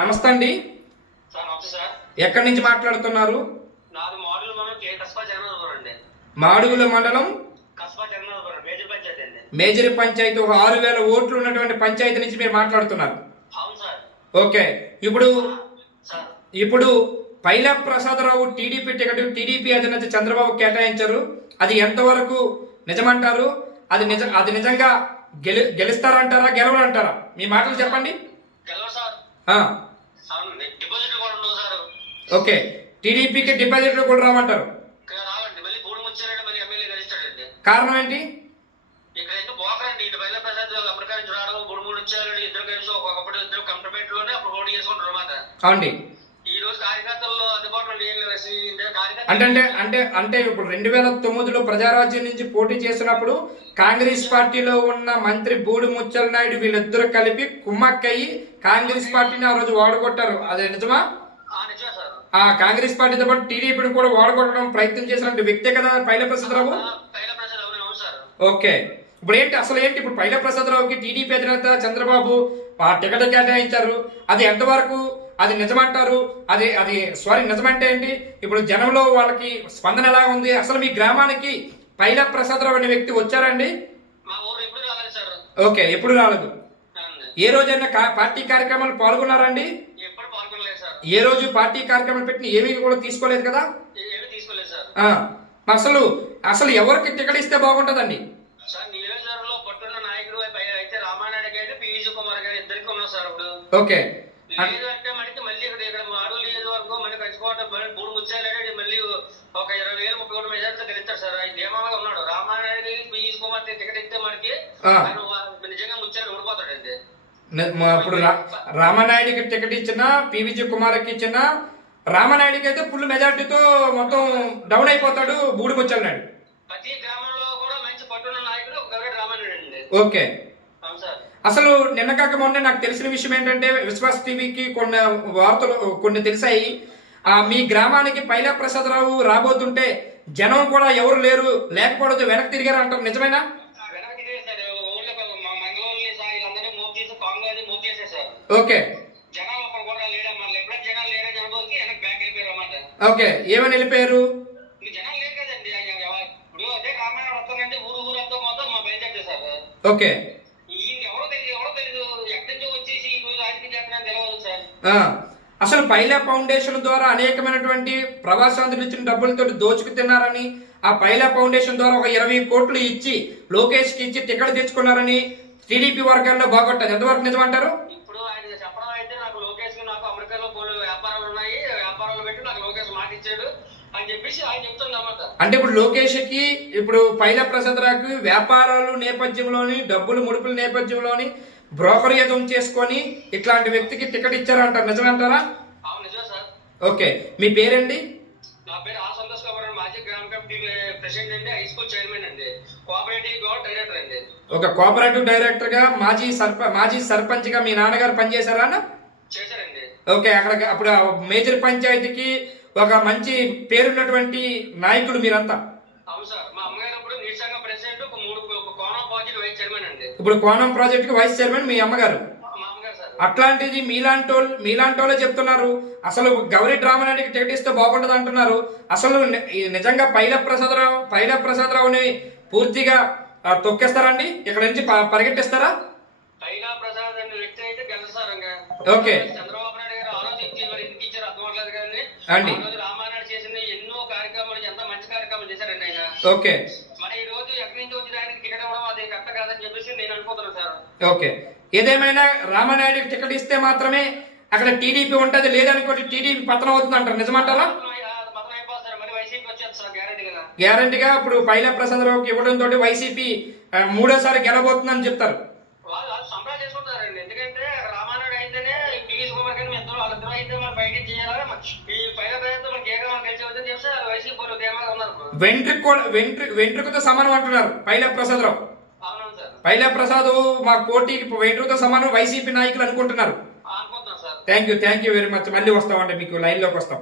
నమస్తే అండి. ఎక్కడి నుంచి మాట్లాడుతున్నారు? మాడుగుల మండలం మేజర్ పంచాయతీ. ఒక 6,000 ఓట్లు ఉన్నటువంటి పంచాయతీ నుంచి మీరు మాట్లాడుతున్నారు. ఓకే, ఇప్పుడు ఇప్పుడు పైలా ప్రసాదరావు టీడీపీ టికెట్ టీడీపీ అధినేత చంద్రబాబు కేటాయించారు. అది ఎంతవరకు నిజమంటారు? అది నిజంగా గెలుస్తారంటారా, గెలవరంటారా? మీ మాటలు చెప్పండి. ఓకే, టీడీపీకి డిపాజిట్లు కూడా రావంటారు. కారణం ఏంటి? అవునండి. అంటే అంటే అంటే ఇప్పుడు 2009లో ప్రజారాజ్యం నుంచి పోటీ చేసినప్పుడు కాంగ్రెస్ పార్టీలో ఉన్న మంత్రి బూడి ముచ్చల నాయుడు వీళ్ళిద్దరు కలిపి కుమ్మక్కయ్యి కాంగ్రెస్ పార్టీని ఆ రోజు వాడుకొట్టారు. అదే నిజమా? ఆ కాంగ్రెస్ పార్టీతో పాటు టీడీపీని కూడా వాడుకోవడం ప్రయత్నం చేసినట్టు వ్యక్తే కదా పైలా ప్రసాదరావు. ఓకే, ఇప్పుడు ఏంటి అసలు ఏంటి ఇప్పుడు పైలా ప్రసాదరావుకి టీడీపీ అధినేత చంద్రబాబు టికెట్ కేటాయించారు. అది ఎంతవరకు అది నిజమంటారు? అది సారీ నిజమంటే ఏంటి? ఇప్పుడు జనంలో వాళ్ళకి స్పందన ఎలా ఉంది? అసలు మీ గ్రామానికి పైలా ప్రసాదరావు అనే వ్యక్తి వచ్చారండి? ఓకే, ఎప్పుడు రాలేదు. ఏ రోజైనా పార్టీ కార్యక్రమాలు పాల్గొన్నారండి? ఏ రోజు పార్టీ కార్యక్రమాలు పెట్టిన ఏమీ కూడా తీసుకోలేదు కదా. అసలు అసలు ఎవరికి టికెట్ ఇస్తే బాగుంటదండి? ఓకే, ఇప్పుడు రామానాయుడికి టికెట్ ఇచ్చినా పివిజి కుమార్కి ఇచ్చినా రామానాయుడికి అయితే ఫుల్ మెజార్టీతో మొత్తం డౌన్ అయిపోతాడు బూడి ముచ్చల నాయుడు. ఓకే, అసలు నిన్న కాక మొన్న నాకు తెలిసిన విషయం ఏంటంటే విశ్వాస్ టీవీకి కొన్ని వార్తలు కొన్ని తెలిసాయి. మీ గ్రామానికి పైలా ప్రసాదరావు రాబోతుంటే జనం కూడా ఎవరు లేరు, లేకపోవడం వెనక్కి తిరిగారు అంటారు. నిజమేనా? ఓకే ఓకే, ఏమని వెళ్ళిపోయారు? ఓకే, అసలు పైలా ఫౌండేషన్ ద్వారా అనేకమైనటువంటి ప్రవాసాంధ్రులు ఇచ్చిన డబ్బులతో దోచుకు తిన్నారని, ఆ పైలా ఫౌండేషన్ ద్వారా ఒక 20 కోట్లు ఇచ్చి లోకేష్ కి ఇచ్చి టికెట్ తెచ్చుకున్నారని టీడీపీ వర్గాల్లో బాగొట్టదు. ఎంతవరకు నిజమంటారు? ఇప్పుడు ఆయన చెప్పడం అయితే నాకు లోకేష్ కి నాకు అమెరికాలో పోలు వ్యాపారాలు ఉన్నాయి, వ్యాపారాలు పెట్టి నాకు లోకేష్ మాట ఇచ్చాడు అని చెప్పేసి ఆయన చెప్తున్నమాట. అంటే ఇప్పుడు లోకేష్ కి ఇప్పుడు పైలా ప్రసాదరావుకి వ్యాపారాలు నేపథ్యంలోని డబ్బులు ముడుపుల నేపథ్యంలోని బ్రోకరేజం చేసుకొని ఇట్లాంటి వ్యక్తికి టికెట్ ఇచ్చారంటారు. నిజమంటారా? ఓకే, మీ పేరండి? నా పేరు సంతోష్ కుమార్, మాజీ గ్రామ కమిటీ ప్రెసిడెంట్ అండి, హై స్కూల్ చైర్మన్ అండి, కోఆపరేటివ్ డైరెక్టర్ అండి. ఒక కోఆపరేటివ్ డైరెక్టర్ గా మాజీ సర్పంచ్ గా మీ నాన్నగారు పనిచేశారా? చేశారండి. ఓకే, అక్కడ అప్పుడు మేజర్ పంచాయతీకి ఒక మంచి పేరున్నటువంటి నాయకుడు మీరంతా. అవును సార్, మా అమ్మగారు ఇప్పుడు నీటి ప్రెసిడెంట్, కోనం ప్రాజెక్ట్ వైస్ చైర్మన్ అండి. ఇప్పుడు కోనం ప్రాజెక్ట్ కి వైస్ చైర్మన్ మీ అమ్మగారు. అట్లాంటిది మీలాంటోళ్ళే చెప్తున్నారు అసలు గౌరీ రామానాయుడికి టికెట్ ఇస్తే బాగుంటది అంటున్నారు. అసలు నిజంగా పైలా ప్రసాదరావుని పూర్తిగా తొక్కేస్తారండి? ఇక్కడ నుంచి పరిగెట్టిస్తారా? పైలా ప్రసాద్ అనే వ్యక్తి అయితే గెలుస్తారంగా. ఓకే, చంద్రబాబు నాయుడు గారు ఆలోచించి మరి ఎందుకు ఇచ్చారు అర్థం అవ్వలేదు కానీ రామానాయుడు చేసిన ఎన్నో కార్యక్రమాలు ఎంత మంచి కార్యక్రమాలు చేశారండి ఆయన. ఓకే, మరి ఈ రోజు ఎక్కడి నుంచి వచ్చి ఆయనకి టికెట్ ఇవ్వడం అది కరెక్ట్ కాదని చెప్పేసి నేను అనుకుంటున్నాను సార్. ఓకే, ఏదేమైనా రామానాయుడికి టికెట్ ఇస్తే మాత్రమే అక్కడ టీడీపీ ఉంటది, లేదనుకోండి టీడీపీ పతనం అవుతుంది అంటారు. నిజమంటారా? గ్యారంటీగా ఇప్పుడు పైలా ప్రసాదరావుకి ఇవ్వడంతో వైసీపీ 3వ సారి గెలబోతుందని చెప్తారు. ఎందుకంటే రామానాయుడు అయితేనే పివి కుమార్ గారిని వాళ్ళిద్దరూ అయితే మనం బయట చేయాలి, ఈ పైలా ప్రజలతో మనకి వెంట్రుకతో సమానం అంటున్నారు పైలా ప్రసాదరావు. పైలా ప్రసాద్ మా పోటీకి వెంట్రుకతో సమానం వైసీపీ నాయకులు అనుకుంటున్నారు. Thank you very much. మళ్ళీ వస్తామండి, మీకు లైన్ లోకి వస్తాం.